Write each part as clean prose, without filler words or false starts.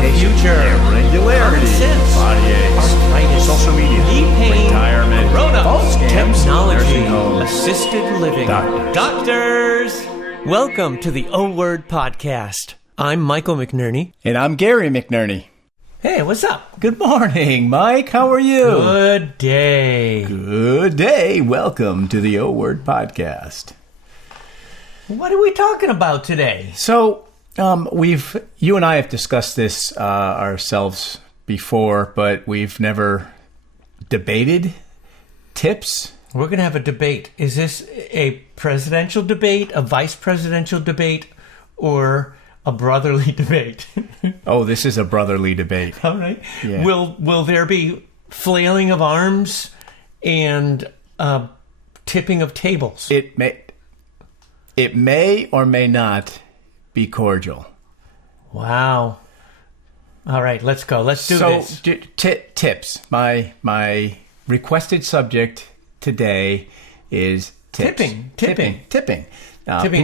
the future. Irregularity. Common sense. Body aches. Arthritis. Social media. Knee pain. Retirement. Corona. Phone scams. Technology. Nursing homes. Assisted living. Doctors. Welcome to the O Word Podcast. I'm Michael McNerney. And I'm Gary McNerney. Hey, what's up? Good morning, Mike. How are you? Good day. Good day. Welcome to the O Word Podcast. What are we talking about today? So, you and I have discussed this ourselves before, but we've never debated tips. We're going to have a debate. Is this a presidential debate, a vice presidential debate, or a brotherly debate? Oh, this is a brotherly debate. All right. Yeah. Will there be flailing of arms and tipping of tables? It may or may not be cordial. Wow. All right, let's go. Let's do this. Tips. My requested subject today is tips. Tipping. Tipping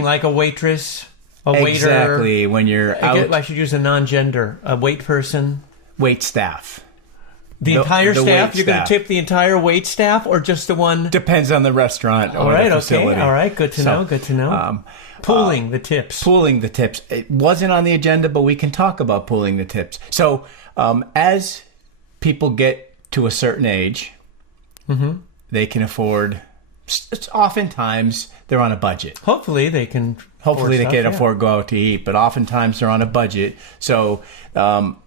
like a waitress, a waiter. Exactly. When you're out. I should use a non-gender. A wait person. Wait staff. The entire the staff? wait You're going to staff. tip the entire wait staff or just the one? Depends on the restaurant or All right, the facility. okay. All right, good to know, good to know. Pooling the tips. Pooling the tips. It wasn't on the agenda, but we can talk about pooling the tips. So as people get to a certain age, they can afford, oftentimes they're on a budget. Hopefully they can afford to go out to eat, but oftentimes they're on a budget. So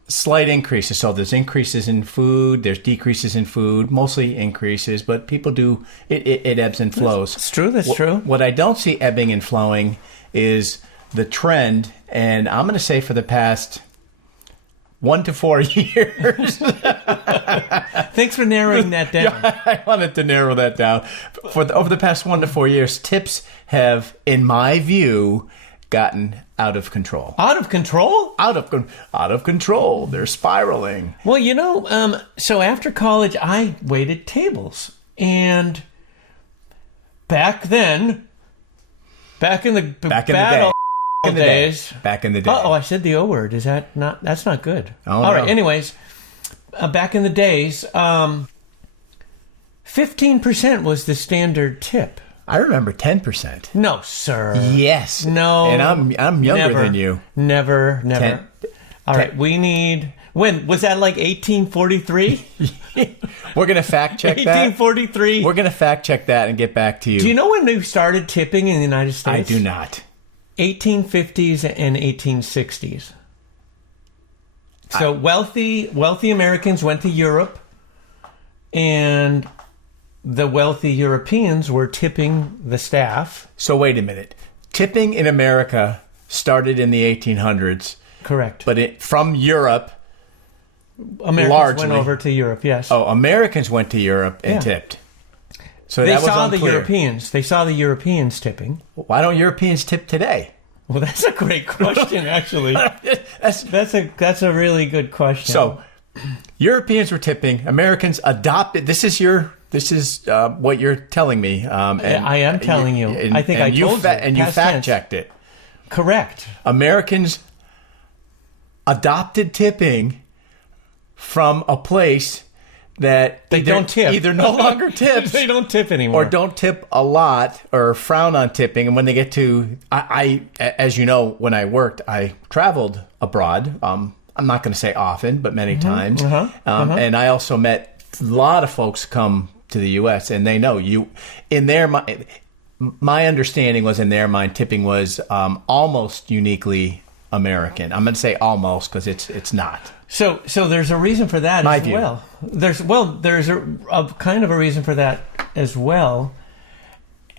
slight increases. So there's increases in food, there's decreases in food, mostly increases, but people do, it ebbs and flows. That's true, that's true. What I don't see ebbing and flowing is the trend, and I'm going to say for the past 1 to 4 years. Thanks for narrowing that down. I wanted to narrow that down. Over the past 1 to 4 years, tips have, in my view, gotten out of control. Out of control? Out of control. They're spiraling. Well, so after college, I waited tables. And back in the days. Back in the day. Oh, I said the O word. Is that not? That's not good. Oh, all right. no. Anyways, back in the days, 15% was the standard tip. I remember 10%. No, sir. Yes. No. And I'm younger than you. Never. 10. All right. We need. When was that? Like 1843? We're gonna fact check that. 1843. We're gonna fact check that and get back to you. Do you know when we started tipping in the United States? I do not. 1850s and 1860s. So wealthy Americans went to Europe, and the wealthy Europeans were tipping the staff. So wait a minute. Tipping in America started in the 1800s. Correct. But from Europe, Americans largely went over to Europe, yes. Oh, Americans went to Europe and tipped. So they that was saw unclear. the Europeans. They saw the Europeans tipping. Why don't Europeans tip today? Well, that's a great question, actually. That's a really good question. So, Europeans were tipping. Americans adopted. This is what you're telling me. And I am telling you. I think I told you. And you fact checked it. Correct. Americans adopted tipping from a place that they don't tip. Either no longer tips. They don't tip anymore. Or don't tip a lot or frown on tipping. And when they get to, I as you know, when I worked, I traveled abroad. I'm not going to say often, but many times. And I also met a lot of folks come to the U.S. and they know in their mind, my understanding was in their mind, tipping was almost uniquely American. I'm going to say almost because it's not. So there's a reason for that My as view. well. There's a kind of a reason for that as well.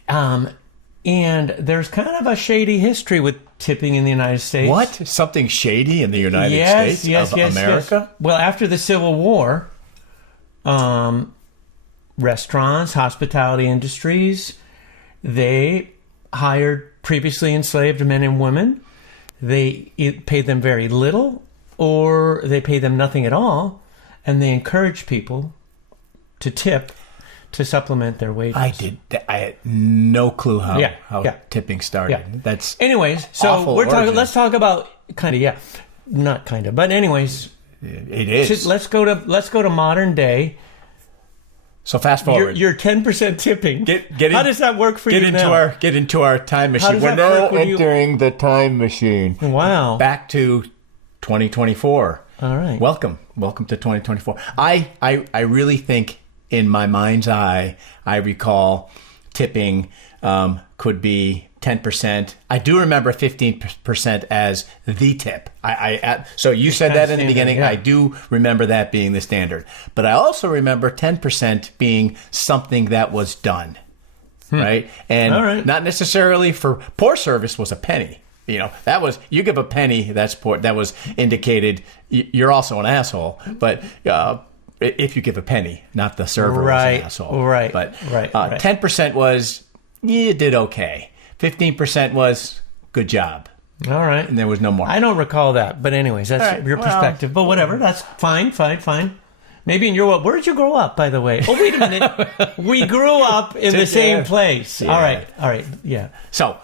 And there's kind of a shady history with tipping in the United States. What? Something shady in the United States of America? Yes. Well, after the Civil War, restaurants, hospitality industries, they hired previously enslaved men and women. They paid them very little, or they paid them nothing at all, and they encouraged people to tip to supplement their wages. I had no clue how Yeah. tipping started. Yeah. That's anyways. So awful origin. Let's talk about not kind of. But anyways, It is. let's go to modern day. So fast forward. Your 10% tipping. How does that work for you now? Get into our time machine. does We're that now work when you- entering the time machine. Wow. Back to 2024. All right. Welcome to 2024. I really think in my mind's eye, I recall tipping could be 10%. I do remember 15% as the tip. So you said that in the beginning. Yeah. I do remember that being the standard. But I also remember 10% being something that was done, right? And All right. not necessarily for poor service was a penny. You know, that was, you give a penny, that's poor. That was indicated you're also an asshole. But if you give a penny, not the server was an asshole. Right. But Right. 10% was, you did okay. 15% was good job. All right. And there was no more. I don't recall that. But anyways, that's All right, your well- perspective. But whatever. That's fine. Maybe in your... Where did you grow up, by the way? Oh, wait a minute. We grew up in the same place. Yeah. All right. Yeah. So,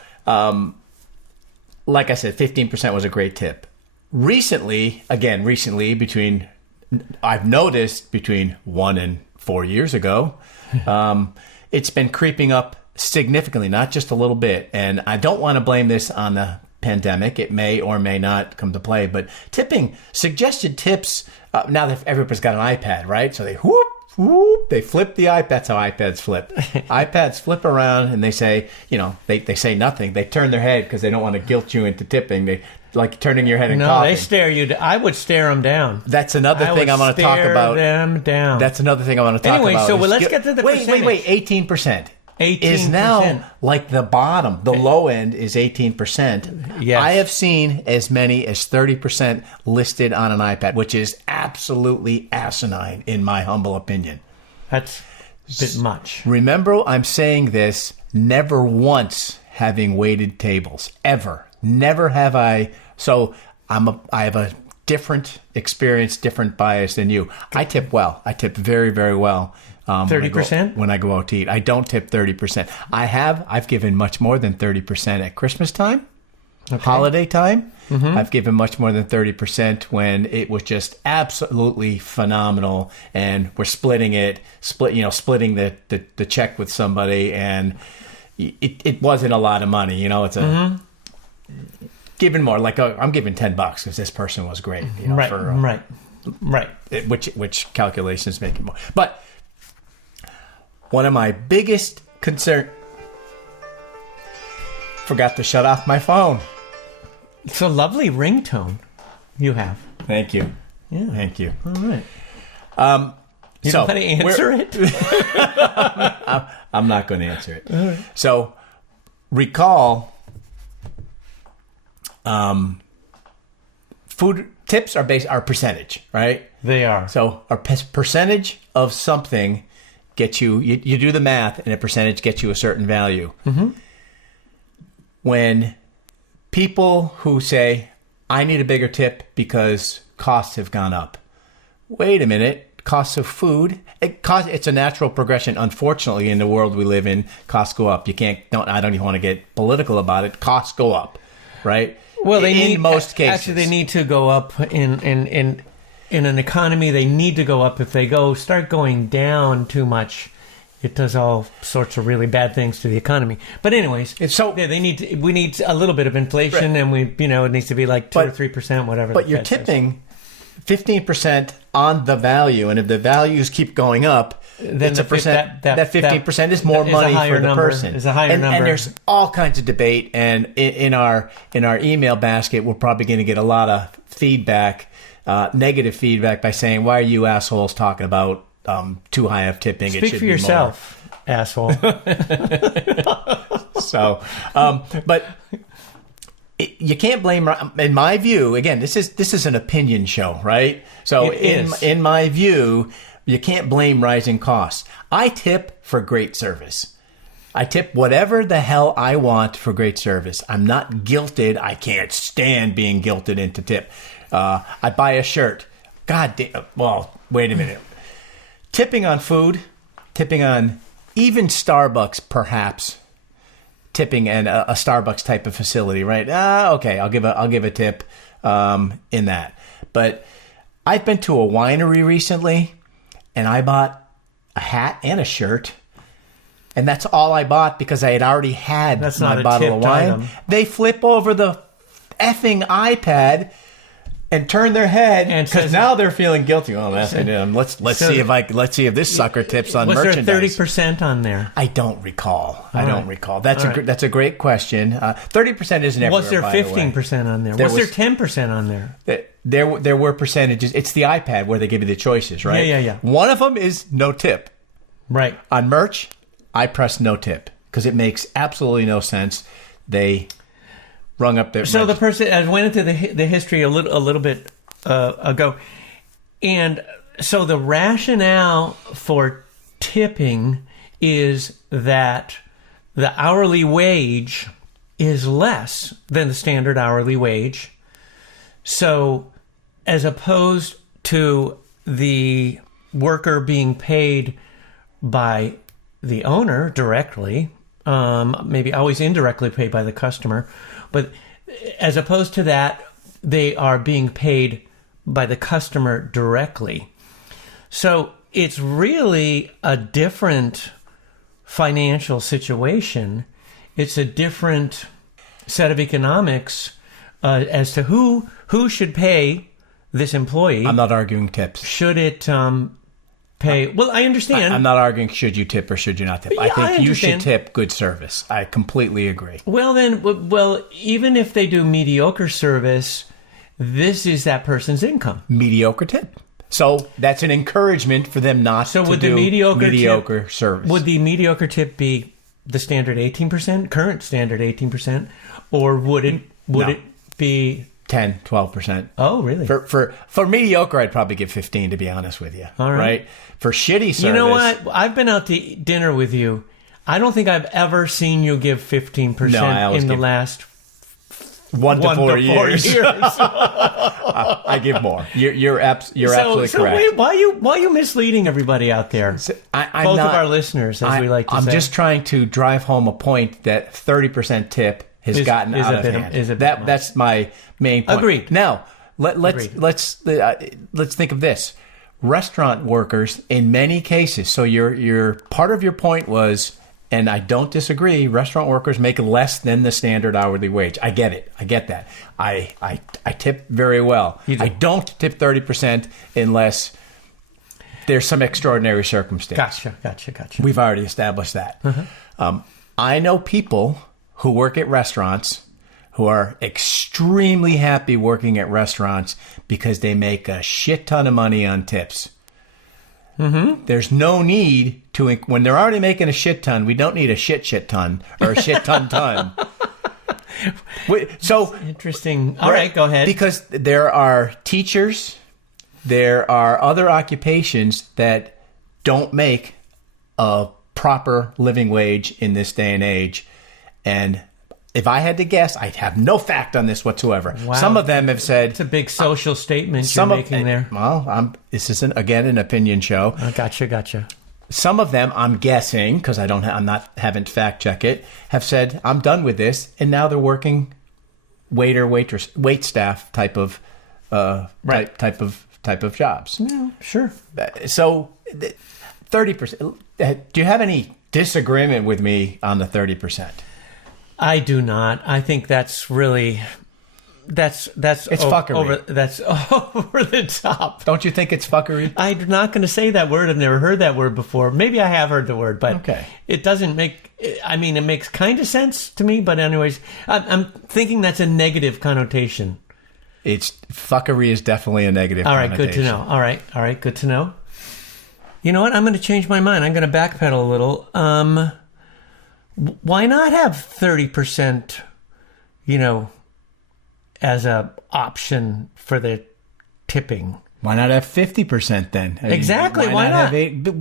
like I said, 15% was a great tip. Recently, I've noticed between 1 and 4 years ago, it's been creeping up significantly, not just a little bit. And I don't want to blame this on the pandemic. It may or may not come to play, but suggested tips, now that everybody's got an iPad, right? So they they flip the iPad. That's how iPads flip. iPads flip around and they say, they say nothing. They turn their head because they don't want to guilt you into tipping. They like turning your head and No, coughing. they stare you. I would stare them down. That's another thing I'm going to talk about. Them down. That's another thing I want to talk Anyway, about. so let's get to the percentage. Wait. 18%. 18% is now like the bottom. The low end is 18%. Yes. I have seen as many as 30% listed on an iPad, which is absolutely asinine in my humble opinion. That's a bit much. Remember, I'm saying this never once having waited tables. Ever. Never have I. So I have a different experience, different bias than you. I tip well. I tip very, very well. 30%? When I go out to eat. I don't tip 30%. I've given much more than 30% at Christmas time, holiday time. Mm-hmm. I've given much more than 30% when it was just absolutely phenomenal, and we're splitting the check with somebody, and it wasn't a lot of money. It's giving more. Like I'm giving $10 because this person was great. Right. Which calculations make it more, but. One of my biggest concerns... Forgot to shut off my phone. It's a lovely ringtone you have. Thank you. Yeah. Thank you. All right. You So know how to answer it? I'm not going to answer it. All right. So, recall... food tips are percentage, right? They are. So, a percentage of something... get you do the math, and a percentage gets you a certain value. Mm-hmm. When people who say, I need a bigger tip because costs have gone up. Wait a minute, costs of food, it's a natural progression. Unfortunately, in the world we live in, costs go up. I don't even want to get political about it. Costs go up, right? Well, in most cases. Actually, they need to go up in an economy. They need to go up. If they start going down too much, it does all sorts of really bad things to the economy. But anyways, we need a little bit of inflation, right. And it needs to be like 2 or 3%, whatever. But you're tipping 15% on the value, and if the values keep going up, then it's a percent. That 15% is more money for the person. Is a higher number. And there's all kinds of debate. And in our email basket, we're probably going to get a lot of feedback. Negative feedback by saying, why are you assholes talking about too high of tipping? Speak for yourself, asshole. So, but you can't blame, in my view, again, this is an opinion show, right? So in my view, you can't blame rising costs. I tip for great service. I tip whatever the hell I want for great service. I'm not guilted. I can't stand being guilted into tip. I buy a shirt. God damn. Well, wait a minute. Tipping on food, tipping on even Starbucks, perhaps. Tipping in a Starbucks type of facility, right? Okay, I'll give a tip. in that. But I've been to a winery recently, and I bought a hat and a shirt. And that's all I bought because I had already had my bottle of wine. Item. They flip over the effing iPad and turn their head because now they're feeling guilty. Oh, let's see if this sucker tips on merchandise. Was there 30% on there? I don't recall. Don't recall. That's a great question. 30% isn't everywhere. Was there 15% on there? Was there 10% on there? There were percentages. It's the iPad where they give you the choices, right? Yeah. One of them is no tip. Right. On merch, I press no tip because it makes absolutely no sense. They rung up their. So the person, I went into the history a little bit ago, and so the rationale for tipping is that the hourly wage is less than the standard hourly wage. So, as opposed to the worker being paid by the owner directly, maybe always indirectly paid by the customer, but as opposed to that, they are being paid by the customer directly. So it's really a different financial situation. It's a different set of economics as to who should pay this employee. I'm not arguing tips. Should it pay? Well, I understand. I'm not arguing should you tip or should you not tip. I think you should tip good service. I completely agree. Well, then, even if they do mediocre service, this is that person's income. Mediocre tip. So that's an encouragement for them not to do mediocre service. Would the mediocre tip be the standard 18%, current standard 18%, or would it be 10, 12%? Oh, really? For mediocre, I'd probably give 15, to be honest with you. All right. For shitty service. You know what? I've been out to dinner with you. I don't think I've ever seen you give 15% in the last 1 to 4 years. I give more. You're absolutely correct. Wait, why are you misleading everybody out there? Both of our listeners, as we like to say. I'm just trying to drive home a point that 30% tip has gotten out of hand. That's my main point. Agreed. Now, let's think of this. Restaurant workers, in many cases, so your part of your point was, and I don't disagree, restaurant workers make less than the standard hourly wage. I get it. I get that. I tip very well. I don't tip 30% unless there's some extraordinary circumstance. Gotcha. We've already established that. Uh-huh. I know people who work at restaurants who are extremely happy working at restaurants because they make a shit ton of money on tips. Mm-hmm. There's no need to, when they're already making a shit ton, we don't need a shit ton or a shit ton. So interesting. All right, go ahead. Because there are teachers, there are other occupations that don't make a proper living wage in this day and age. And if I had to guess, I have no fact on this whatsoever. Wow. Some of them have said... It's a big social statement you're making there. Well, this isn't, again, an opinion show. Gotcha. Some of them, I'm guessing, because haven't fact-checked it, have said, I'm done with this, and now they're working wait staff type of type of jobs. Yeah, sure. So 30%. Do you have any disagreement with me on the 30%? I do not. I think that's really it's fuckery. That's over the top. Don't you think it's fuckery? I'm not going to say that word. I've never heard that word before. Maybe I have heard the word, but it doesn't make. I mean, it makes kind of sense to me. But anyways, I'm thinking that's a negative connotation. Fuckery is definitely a negative connotation. All right, good to know. All right, good to know. You know what? I'm going to change my mind. I'm going to backpedal a little. Why not have 30%, as a option for the tipping? Why not have 50% then? Exactly. Why not?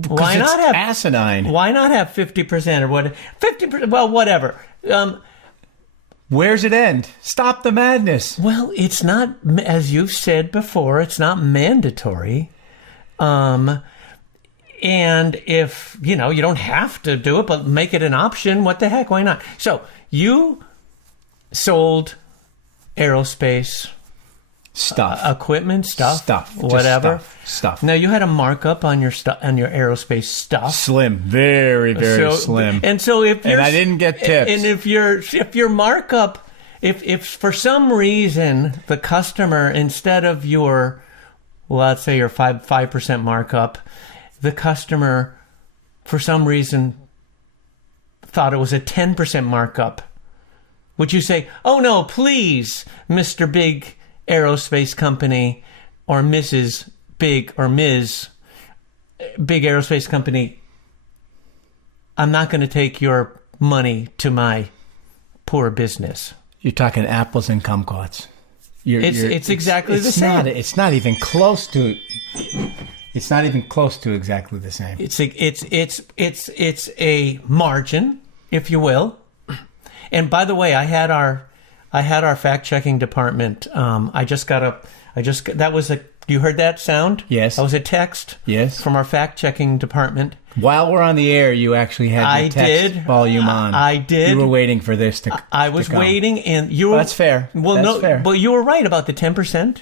Why not have asinine? Why not have 50% or what? 50%? Well, whatever. Where's it end? Stop the madness. Well, it's not, as you've said before, it's not mandatory. And if, you don't have to do it, but make it an option, what the heck? Why not? So you sold aerospace Stuff. equipment, Just whatever. Stuff. Now you had a markup on your aerospace stuff. Slim. Very, very slim. And so if you're, And I didn't get tips. And if your markup, if for some reason the customer, instead of your, well, let's say your 5% markup, the customer for some reason thought it was a 10% markup, would you say, "Oh no, please, Mr. Big Aerospace Company, or Mrs. Big or Ms. Big Aerospace Company, I'm not going to take your money to my poor business"? You're talking apples and kumquats. It's exactly the same. It's not even close to. It's not even close to exactly the same. It's a margin, if you will. And by the way, I had our fact checking department. You heard that sound? Yes. That was a text. Yes. From our fact checking department. While we're on the air, you actually had your text volume on. I did. You were waiting for this to. I was waiting, and you were. Well, that's fair. Well, that's fair. But you were right about the 10%.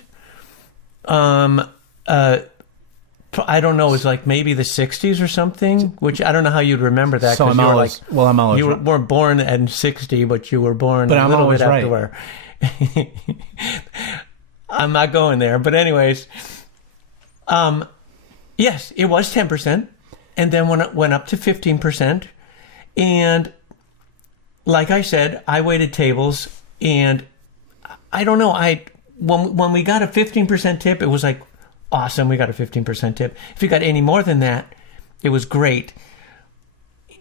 I don't know. It was like maybe the 60s or something. Which I don't know how you'd remember that. So I'm always. Well, I'm always. You weren't born in 60, but you were born a little bit after where. I'm not going there, but anyways, yes, it was 10%, and then when it went up to 15%, and like I said, I waited tables, and I don't know, when we got a 15% tip, it was like awesome. We got a 15% tip. If you got any more than that, it was great.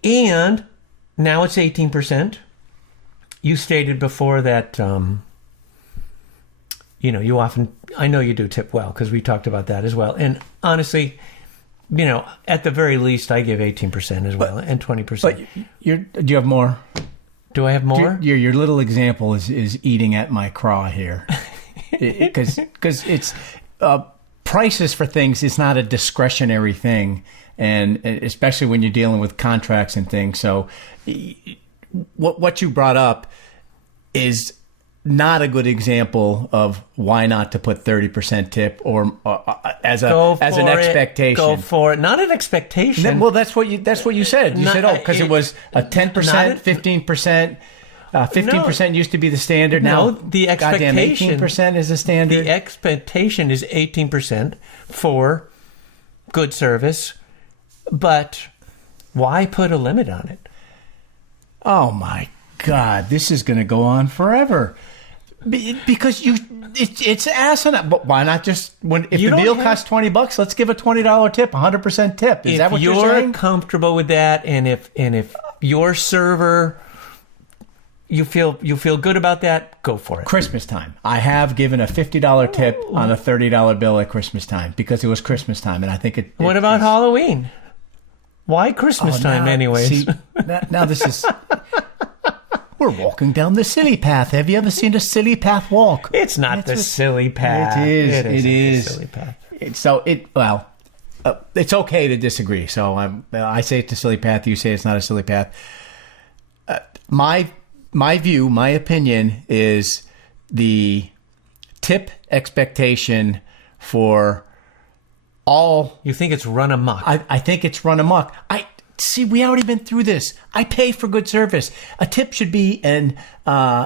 And now it's 18%. You stated before that. You often, I know you do tip well because we talked about that as well. And honestly, at the very least, I give 18% as well, and 20%. But do you have more? Do I have more? Your little example is eating at my craw here, because it's prices for things is not a discretionary thing, and especially when you're dealing with contracts and things. So, what you brought up is not a good example of why not to put 30% tip or as an expectation. Go for it. Not an expectation. Well, that's what you said. You said, because it was a 10%, 15%. 15% used to be the standard. Now, the expectation, goddamn 18% is the standard. The expectation is 18% for good service, but why put a limit on it? Oh my God, this is going to go on forever. Because it's asinine. But why not just if the meal costs $20, let's give a $20 tip, 100% tip. Is that what you're saying? If you're comfortable with that, and if your server, you feel good about that, go for it. Christmas time. I have given a $50 tip on a $30 bill at Christmas time because it was Christmas time, and I think it. What about Halloween? Why Christmas time, anyways? See, now this is. We're walking down the silly path. Have you ever seen a silly path walk? It's not the silly path. It is. It is. The silly path. It's okay to disagree. So I say it's a silly path. You say it's not a silly path. My view, my opinion is the tip expectation for all. You think it's run amok? I think it's run amok. See, we already been through this. I pay for good service. A tip should be an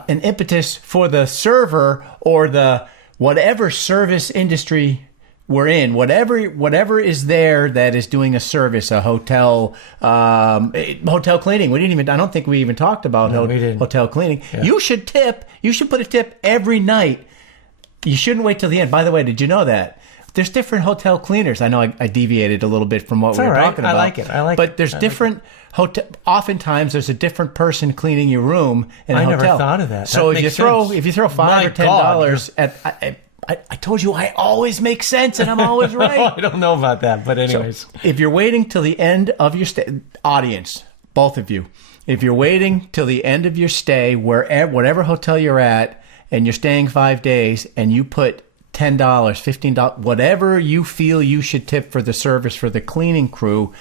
impetus for the server or the whatever service industry we're in. Whatever is there that is doing a service, a hotel, hotel cleaning. I don't think we even talked about hotel cleaning. Yeah. You should tip. You should put a tip every night. You shouldn't wait till the end. By the way, did you know that? There's different hotel cleaners. I know I deviated a little bit from what we were talking about. I like it. But there's different hotel. Oftentimes, there's a different person cleaning your room in a hotel. I never thought of that. So if you throw $5 or $10 at, I told you I always make sense and I'm always right. I don't know about that, but anyways, so if you're waiting till the end of your stay, audience, both of you, if you're waiting till the end of your stay, whatever hotel you're at, and you're staying 5 days, and you put $10, $15, whatever you feel you should tip for the service for the cleaning crew,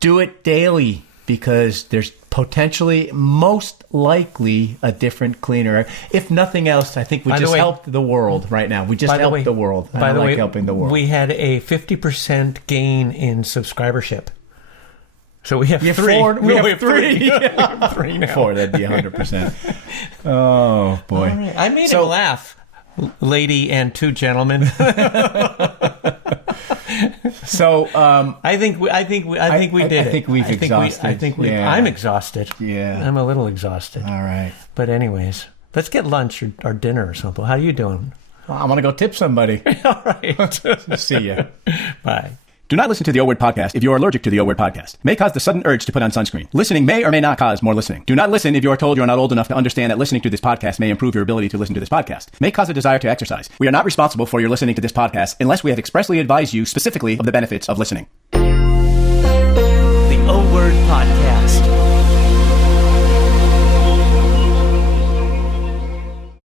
do it daily because there's potentially, most likely, a different, cleaner. If nothing else, I think we just helped the world right now. We just helped the world. By the way, helping the world. We had a 50% gain in subscribership. So we have three. We have three. We have three now. 4, that'd be 100%. Oh, boy. Right. I made him laugh, lady and 2 gentlemen. So I think we did it. I think we've exhausted. I'm exhausted. Yeah. I'm a little exhausted. All right. But anyways, let's get lunch or dinner or something. How are you doing? Well, I'm going to go tip somebody. All right. See ya. Bye. Do not listen to the O Word podcast if you are allergic to the O Word podcast. May cause the sudden urge to put on sunscreen. Listening may or may not cause more listening. Do not listen if you are told you are not old enough to understand that listening to this podcast may improve your ability to listen to this podcast. May cause a desire to exercise. We are not responsible for your listening to this podcast unless we have expressly advised you specifically of the benefits of listening. The O Word podcast.